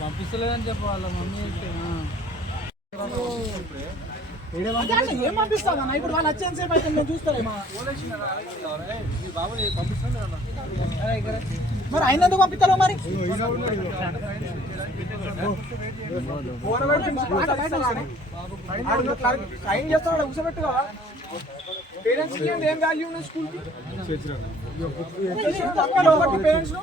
పంపిస్తలేదని చెప్పాలి వాళ్ళ మమ్మీ ఏం పంపిస్తావు అన్న? ఇప్పుడు వాళ్ళు వచ్చేంత సేపు అయితే మేము చూస్తారేమో మరి ఆయన ఎందుకు పంపిస్తారో మరి? సైన్ చేస్తాడు కూర్చోబెట్టు కదా పేరెంట్స్కి ఏం వాల్యూ ఉన్నాయి స్కూల్కి పేరెంట్స్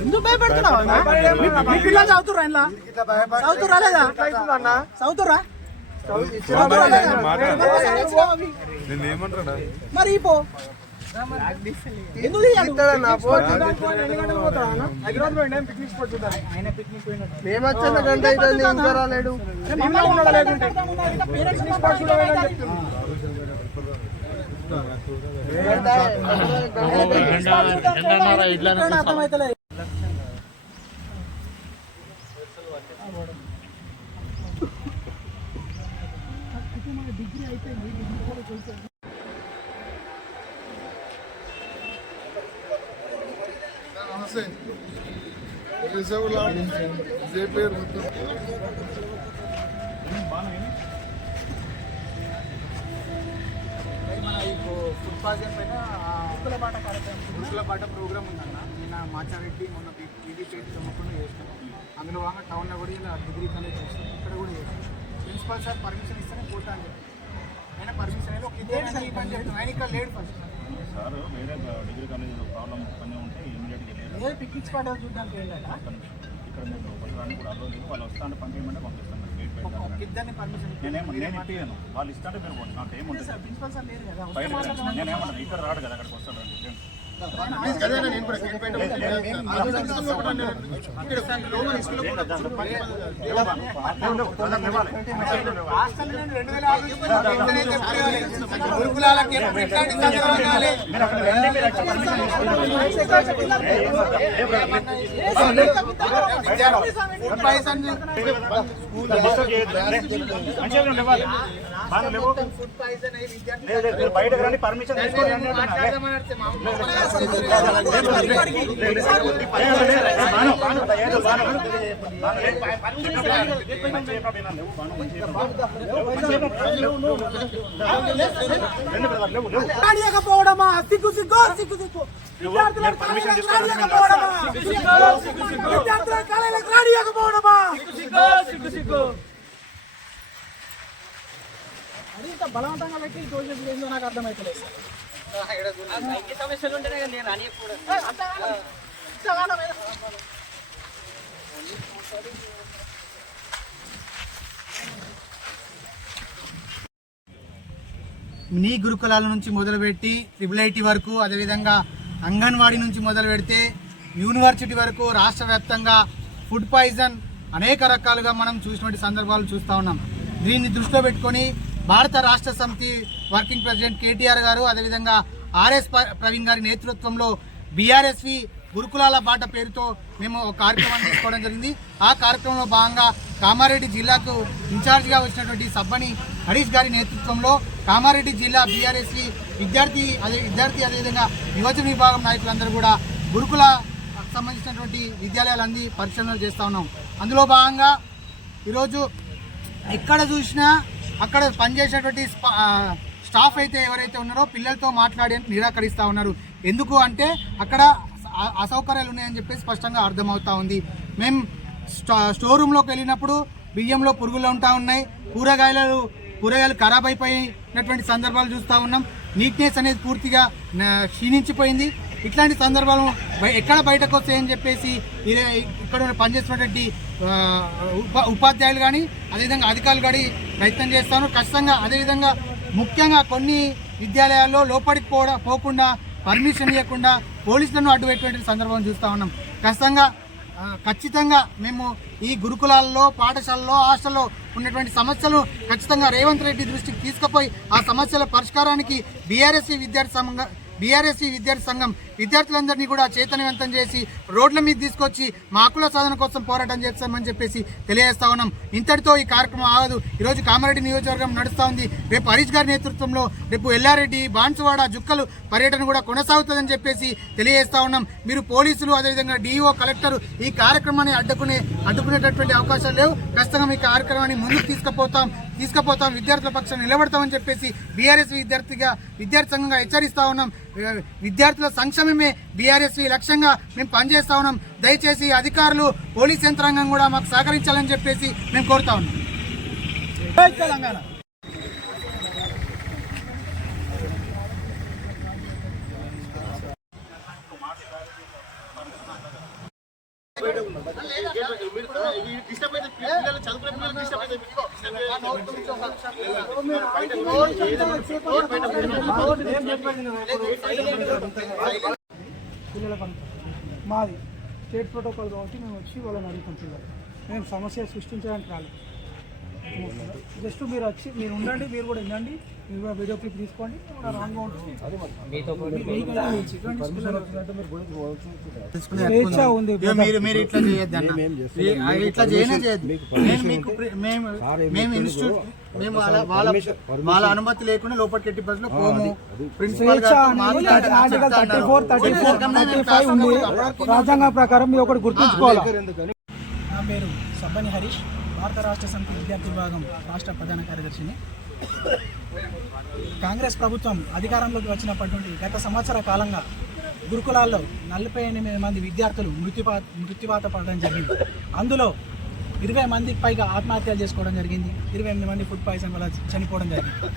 ఎందుకు భయపెడుతున్నావు పిల్లలు చదువుతుర్రా ఇంట్లో చదువుతుర్రా లేదా? మరి పో? మేమొచ్చిన గంట అయితే ఇంకా రాలేడు అరే మమ్మల్ని ఉన్నాడా లేకుంటే? పేరెంట్స్ని పంపించడం ఏంటని? అర్థమైతలేదు నమస్తే రిజర్వ్ జే పేరు మన ఇప్పుడు ఫుడ్ పాయిజన్ పైన ముక్కుల పాట కార్యక్రమం ముక్కుల పాట ప్రోగ్రామ్ ఉందన్న. నిన్న మాచారెడ్డి మొన్న పీడీ పేట తమ్మకుండా చేసినాం. అందులో భాగంగా టౌన్లో కూడా ఇలా డిగ్రీ కాలేజ్ చేస్తాం ఇక్కడ కూడా చేస్తాం ప్రిన్సిపల్ సార్ పర్మిషన్ ఇస్తేనే పోతా అని చెప్పి ఆయన పర్మిషన్ అనేది ఒక ఇదే అని ఇవ్వని చెప్తాం ఆయన ఇక్కడ లేడు ఫస్ట్ సార్ వేరే డిగ్రీ కాలేజీలో ప్రాబ్లం పని ఉంటే ఏ పిక్నిక్ స్పాట్ చూడడానికి ఏంటంట ఇక్కడ మీరు వచ్చడానికి కూడా అవ్వదు వాళ్ళు వస్తాంటే పంపించమంటే పంపిస్తాను. మీరు గేట్ ఒక పెడతాను ఇద్దరిని పర్మిషన్ నేనేమో నేను ఇప్పియను. వాళ్ళు ఇస్తాంటే మీరు నాకు ఏముంటుంది? సార్ ప్రిన్సిపల్ సార్ లేరు కదా. నేనేమంటాను ఇక్కడ రాడు కదా అక్కడికి వస్తాడు అని గురుకులాలకి ఎప్పుడు ఇట్లాంటి సందర్భం బయటకు రండి పర్మిషన్ తీసుకోండి అంటున్నా. లేదు, మాట్లాడదామని అడిగితే మా అమ్మ లేదు, లేదు, లేదు, బాను, బాను, ఏదో బాను. బాను, లేదు, పర్మిషన్ ఇవ్వాలి. మంచిగా చెప్పండి, లేవు, బాను, మంచిగా చెప్పండి. లేవు, మంచిగా చెప్పండి. లేవు, లేవు, లేవు. రండి, brother, లేవు, లేవు. రానియకపోవడమా సిగ్గు సిగ్గు సిగ్గు సిగ్గు విద్యార్థులకు కాలేజీలకు తీసుకోవాలి. రానియకపోవడమా విద్యార్థులకు కాలేజీలకు రానియకపోవడమా అది ఇంత బలవంతంగా పెట్టి రోజు ఏందో నాకు అర్థమవుతలేదు సమస్యలు ఉంటేనే నేను మినీ గురుకులాల నుంచి మొదలుపెట్టి ట్రిపుల్ ఐటీ వరకు అదేవిధంగా అంగన్వాడీ నుంచి మొదలు పెడితే యూనివర్సిటీ వరకు రాష్ట్ర వ్యాప్తంగా ఫుడ్ పాయిజన్ అనేక రకాలుగా మనం చూసినటువంటి సందర్భాలు చూస్తూ ఉన్నాం. దీన్ని దృష్టిలో పెట్టుకొని భారత రాష్ట్ర సమితి వర్కింగ్ ప్రెసిడెంట్ కేటీఆర్ గారు అదేవిధంగా ఆర్ఎస్ ప్రవీణ్ గారి నేతృత్వంలో బీఆర్ఎస్వి గురుకులాల బాట పేరుతో మేము ఒక కార్యక్రమాన్ని తీసుకోవడం జరిగింది. ఆ కార్యక్రమంలో భాగంగా కామారెడ్డి జిల్లాకు ఇన్ఛార్జిగా వచ్చినటువంటి సబ్బని హరీష్ గారి నేతృత్వంలో కామారెడ్డి జిల్లా బీఆర్ఎస్వి విద్యార్థి అదే విద్యార్థి అదేవిధంగా యువజన విభాగం నాయకులందరూ కూడా గురుకుల సంబంధించినటువంటి విద్యాలయాలన్నీ పరిశీలనలు చేస్తూ ఉన్నాం. అందులో భాగంగా ఈరోజు ఎక్కడ చూసినా అక్కడ పనిచేసేటువంటి స్టాఫ్ అయితే ఎవరైతే ఉన్నారో పిల్లలతో మాట్లాడి నిరాకరిస్తూ ఉన్నారు. ఎందుకు అంటే అక్కడ అసౌకర్యాలు ఉన్నాయని చెప్పి స్పష్టంగా అర్థమవుతా ఉంది. మేము స్టో స్టోర్ రూమ్లోకి వెళ్ళినప్పుడు బియ్యంలో పురుగులు ఉంటా ఉన్నాయి. కూరగాయలు కూరగాయలు ఖరాబ్ అయిపోయినటువంటి సందర్భాలు చూస్తూ ఉన్నాం. నీట్నెస్ అనేది పూర్తిగా క్షీణించిపోయింది. ఇట్లాంటి సందర్భాలు ఎక్కడ బయటకు వస్తాయని చెప్పేసి ఇక్కడ పనిచేస్తున్నటువంటి ఉప ఉపాధ్యాయులు కానీ అదేవిధంగా అధికారులు కానీ ప్రయత్నం చేస్తాను. ఖచ్చితంగా అదేవిధంగా ముఖ్యంగా కొన్ని విద్యాలయాల్లో లోపలికి పోవడం పోకుండా పర్మిషన్ ఇవ్వకుండా పోలీసులను అడ్డుపెట్టినటువంటి సందర్భం చూస్తూ ఉన్నాం. ఖచ్చితంగా ఖచ్చితంగా మేము ఈ గురుకులాల్లో పాఠశాలలో హాస్టల్లో ఉన్నటువంటి సమస్యలు ఖచ్చితంగా రేవంత్ రెడ్డి దృష్టికి తీసుకుపోయి ఆ సమస్యల పరిష్కారానికి బీఆర్ఎస్సీ విద్యార్థి సంఘ బీఆర్ఎస్సీ విద్యార్థి సంఘం విద్యార్థులందరినీ కూడా చైతన్యవంతం చేసి రోడ్ల మీద తీసుకొచ్చి మా హక్కుల సాధన కోసం పోరాటం చేస్తామని చెప్పేసి తెలియజేస్తా ఉన్నాం. ఇంతటితో ఈ కార్యక్రమం ఆగదు. ఈరోజు కామారెడ్డి నియోజకవర్గం నడుస్తూ ఉంది. రేపు హరీష్ గారి నేతృత్వంలో రేపు ఎల్లారెడ్డి బాన్సువాడ జుక్కలు పర్యటన కూడా కొనసాగుతుందని చెప్పేసి తెలియజేస్తా ఉన్నాం. మీరు పోలీసులు అదేవిధంగా డిఈఓ కలెక్టర్ ఈ కార్యక్రమాన్ని అడ్డుకునే అడ్డుకునేటటువంటి అవకాశాలు లేవు. ఖచ్చితంగా మీ కార్యక్రమాన్ని ముందుకు తీసుకుపోతాం. తీసుకుపోతాం విద్యార్థుల పక్షం నిలబడతామని చెప్పేసి బీఆర్ఎస్ విద్యార్థిగా విద్యార్థి సంఘంగా హెచ్చరిస్తా ఉన్నాం. విద్యార్థుల సంక్షేమమే బీఆర్ఎస్వి లక్ష్యంగా మేము పనిచేస్తా ఉన్నాం. దయచేసి అధికారులు పోలీస్ యంత్రాంగం కూడా మాకు సహకరించాలని చెప్పేసి మేము కోరుతా ఉన్నాం. తెలంగాణ డిస్టర్బ్ అయితే పిల్లలు చదువుకునే పిల్లలు డిస్టర్బ్ అయితే పిల్లల పని మాది స్టేట్ ప్రోటోకాల్ కాబట్టి మేము వచ్చి వాళ్ళని అడుగుతాం మేము సమస్య సృష్టించడానికి రాలేదు. జస్ట్ మీరు వచ్చి మీరు ఉండండి మీరు కూడా వినండి మీరు కూడా వీడియో క్లిప్ తీసుకోండి రాంగ్ స్వేచ్ఛ ఉంది? మీరు మీరు ఇట్లా చేయొద్దు అన్న. ఈ- ఆ ఇట్లా చేయనే చేయొద్దు. నేను మీకు ప్రి- మేము మేము ఇన్స్టిట్యూట్ మేము వాళ్ళ వాళ్ళ వాళ్ళ అనుమతి లేకుండా లోపలికి ఎట్టి బస్సులో పోము. Principal article thirty four thirty. Four thirty five ఉంది. రాజ్యాంగం ప్రకారం మీరు ఒకటి గుర్తుంచుకోవాలి? నా పేరు సబ్బని హరీష్. భారత రాష్ట్ర సమితి విద్యార్థి విభాగం రాష్ట్ర ప్రధాన కార్యదర్శిని. కాంగ్రెస్ ప్రభుత్వం అధికారంలోకి వచ్చినప్పటి నుండి గత సంవత్సర కాలంగా గురుకులాల్లో నలభై ఎనిమిది మంది విద్యార్థులు మృత్యుపా మృత్యువాత పడడం జరిగింది. అందులో ఇరవై మందికి పైగా ఆత్మహత్యలు చేసుకోవడం జరిగింది. ఇరవై ఎనిమిది మంది ఫుడ్ పాయిజన్ వల్ల చనిపోవడం జరిగింది.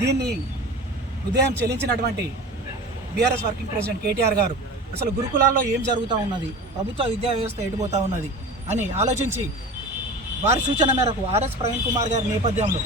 దీన్ని హృదయం చెల్లించినటువంటి బీఆర్ఎస్ వర్కింగ్ ప్రెసిడెంట్ కేటీఆర్ గారు అసలు గురుకులాల్లో ఏం జరుగుతూ ఉన్నది? ప్రభుత్వ విద్యా వ్యవస్థ ఎటుపోతా ఉన్నది? అని ఆలోచించి వారి సూచన మేరకు ఆర్ఎస్ ప్రవీణ్ కుమార్ గారి నేపథ్యంలో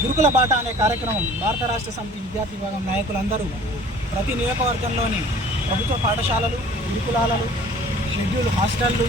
గురుకుల బాట అనే కార్యక్రమం భారత రాష్ట్ర సమితి విద్యార్థి విభాగం నాయకులందరూ ప్రతి నియోజకవర్గంలోని ప్రభుత్వ పాఠశాలలు గురుకులాలలు షెడ్యూల్ హాస్టళ్ళు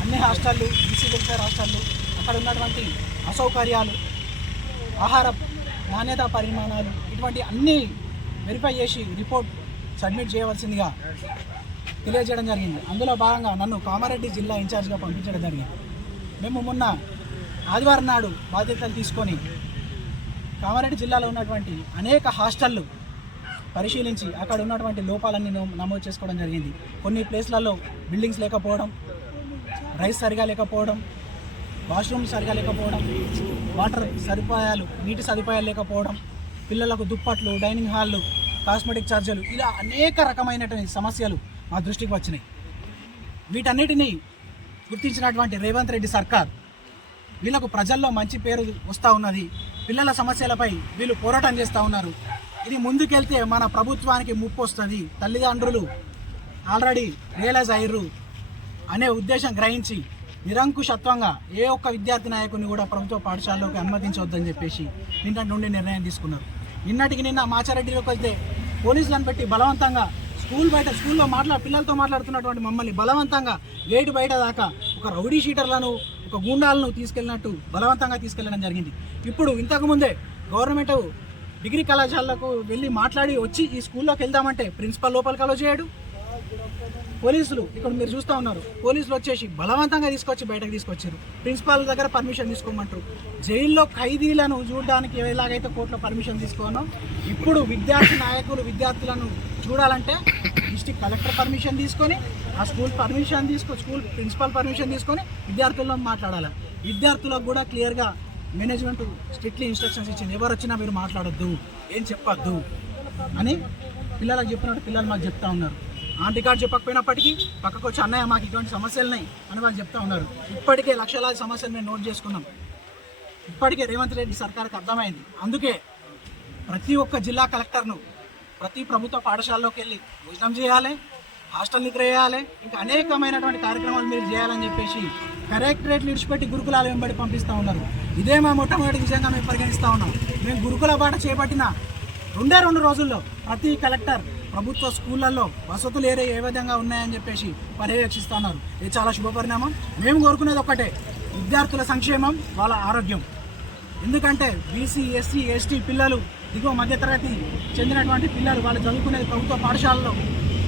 అన్ని హాస్టళ్ళు బీసీ వెల్ఫేర్ హాస్టళ్ళు అక్కడ ఉన్నటువంటి అసౌకర్యాలు ఆహార నాణ్యత పరిమాణాలు ఇటువంటి అన్నీ వెరిఫై చేసి రిపోర్ట్ సబ్మిట్ చేయవలసిందిగా తెలియజేయడం జరిగింది. అందులో భాగంగా నన్ను కామారెడ్డి జిల్లా ఇన్ఛార్జ్గా పంపించడం జరిగింది. మేము మొన్న ఆదివారం నాడు బాధ్యతలు తీసుకొని కామారెడ్డి జిల్లాలో ఉన్నటువంటి అనేక హాస్టళ్ళు పరిశీలించి అక్కడ ఉన్నటువంటి లోపాలన్నీ నమోదు చేసుకోవడం జరిగింది. కొన్ని ప్లేస్లలో బిల్డింగ్స్ లేకపోవడం రైస్ సరిగా లేకపోవడం వాష్రూమ్ సరిగా లేకపోవడం వాటర్ సదుపాయాలు నీటి సదుపాయాలు లేకపోవడం పిల్లలకు దుప్పట్లు డైనింగ్ హాళ్ళు కాస్మెటిక్ ఛార్జీలు ఇలా అనేక రకమైనటువంటి సమస్యలు మా దృష్టికి వచ్చినాయి. వీటన్నిటినీ గుర్తించినటువంటి రేవంత్ రెడ్డి సర్కార్ వీళ్ళకు ప్రజల్లో మంచి పేరు వస్తూ ఉన్నది. పిల్లల సమస్యలపై వీళ్ళు పోరాటం చేస్తూ ఉన్నారు. ఇది ముందుకెళ్తే మన ప్రభుత్వానికి ముప్పు వస్తుంది. తల్లిదండ్రులు ఆల్రెడీ రియలైజ్ అయ్యారు అనే ఉద్దేశం గ్రహించి నిరంకుశత్వంగా ఏ ఒక్క విద్యార్థి నాయకుని కూడా ప్రభుత్వ పాఠశాలలోకి అనుమతించవద్దని చెప్పేసి నిన్నటి నుండి నిర్ణయం తీసుకున్నారు. నిన్నటికి నిన్న మాచారెడ్డిలోకి వెళ్తే పోలీసులను పెట్టి బలవంతంగా స్కూల్ బయట స్కూల్లో మాట్లా పిల్లలతో మాట్లాడుతున్నటువంటి మమ్మల్ని బలవంతంగా గేటు బయట దాకా ఒక రౌడీ షీటర్లను ఒక గూండాలను తీసుకెళ్ళినట్టు బలవంతంగా తీసుకెళ్ళడం జరిగింది. ఇప్పుడు ఇంతకుముందే గవర్నమెంట్ డిగ్రీ కళాశాలకు వెళ్ళి మాట్లాడి వచ్చి ఈ స్కూల్లోకి వెళ్దామంటే ప్రిన్సిపల్ లోపలికి అలో చేయడు. పోలీసులు ఇక్కడ మీరు చూస్తూ ఉన్నారు పోలీసులు వచ్చేసి బలవంతంగా తీసుకొచ్చి బయటకు తీసుకొచ్చారు. ప్రిన్సిపాల్ దగ్గర పర్మిషన్ తీసుకోమంటారు. జైల్లో ఖైదీలను చూడడానికి ఎలాగైతే కోర్టులో పర్మిషన్ తీసుకోనో ఇప్పుడు విద్యార్థి నాయకులు విద్యార్థులను చూడాలంటే డిస్టిక్ కలెక్టర్ పర్మిషన్ తీసుకొని ఆ స్కూల్ పర్మిషన్ తీసుకో స్కూల్ ప్రిన్సిపాల్ పర్మిషన్ తీసుకొని విద్యార్థుల్లో మాట్లాడాలి. విద్యార్థులకు కూడా క్లియర్గా మేనేజ్మెంట్ స్ట్రిక్ట్లీ ఇన్స్ట్రక్షన్స్ ఇచ్చింది. ఎవరు వచ్చినా మీరు మాట్లాడొద్దు ఏం చెప్పొద్దు అని పిల్లలకు చెప్పినట్టు పిల్లలు మాకు చెప్తా ఉన్నారు. ఆంటీ కార్డు చెప్పకపోయినప్పటికీ పక్కకు వచ్చి అన్నయ్య మాకు ఇటువంటి సమస్యలు ఉన్నాయి అని వాళ్ళు చెప్తా ఉన్నారు. ఇప్పటికే లక్షలాది సమస్యలు మేము నోట్ చేసుకున్నాం. ఇప్పటికే రేవంత్ రెడ్డి సర్కార్కి అర్థమైంది. అందుకే ప్రతి ఒక్క జిల్లా కలెక్టర్ను ప్రతి ప్రభుత్వ పాఠశాలలోకి వెళ్ళి భోజనం చేయాలి హాస్టల్ నిద్ర ఇంకా అనేకమైనటువంటి కార్యక్రమాలు మీరు చేయాలని చెప్పేసి కరెక్టరేట్ విడిచిపెట్టి గురుకులాల వెంబడి పంపిస్తూ ఉన్నారు. ఇదే మా మొట్టమొదటి విషయంగా మేము పరిగణిస్తూ ఉన్నాం. మేము గురుకుల బాట చేపట్టిన రెండే రెండు రోజుల్లో ప్రతి కలెక్టర్ ప్రభుత్వ స్కూళ్ళల్లో వసతులు ఏరే ఏ విధంగా ఉన్నాయని చెప్పేసి పర్యవేక్షిస్తున్నారు ఇది చాలా శుభపరిణామం మేము కోరుకునేది ఒక్కటే విద్యార్థుల సంక్షేమం వాళ్ళ ఆరోగ్యం. ఎందుకంటే బీసీ ఎస్సీ ఎస్టీ పిల్లలు దిగువ మధ్యతరగతి చెందినటువంటి పిల్లలు వాళ్ళు చదువుకునే ప్రభుత్వ పాఠశాలలో.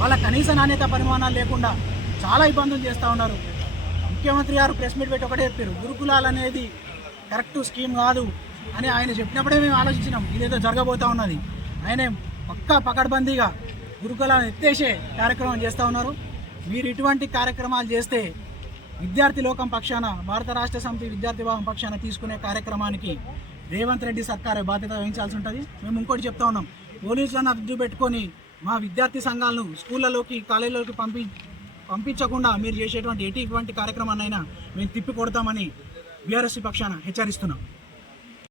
వాళ్ళ కనీస నాణ్యత పరిమాణాలు లేకుండా చాలా ఇబ్బందులు చేస్తూ ఉన్నారు. ముఖ్యమంత్రి గారు ప్రెస్ మీట్ పెట్టి ఒకటే చెప్పారు గురుకులాలు అనేది కరెక్ట్ స్కీమ్ కాదు అని ఆయన చెప్పినప్పుడే మేము ఆలోచించినాం. ఇదేదో జరగబోతా ఉన్నది. ఆయనే పక్కా పకడ్బందీగా గురుకులాలను ఎత్తేసే కార్యక్రమం చేస్తూ ఉన్నారు. మీరు ఇటువంటి కార్యక్రమాలు చేస్తే విద్యార్థి లోకం పక్షాన భారత రాష్ట్ర సమితి విద్యార్థి భావం పక్షాన తీసుకునే కార్యక్రమానికి రేవంత్ రెడ్డి సర్కారే బాధ్యత వహించాల్సి ఉంటుంది. మేము ఇంకోటి చెప్తా ఉన్నాం. పోలీసులను అడ్డు పెట్టుకొని మా విద్యార్థి సంఘాలను స్కూళ్ళలోకి కాలేజీలోకి పంపి పంపించకుండా మీరు చేసేటువంటి ఎటువంటి కార్యక్రమాన్నైనా మేము తిప్పి కొడతామని బీఆర్ఎస్ పక్షాన హెచ్చరిస్తున్నాం.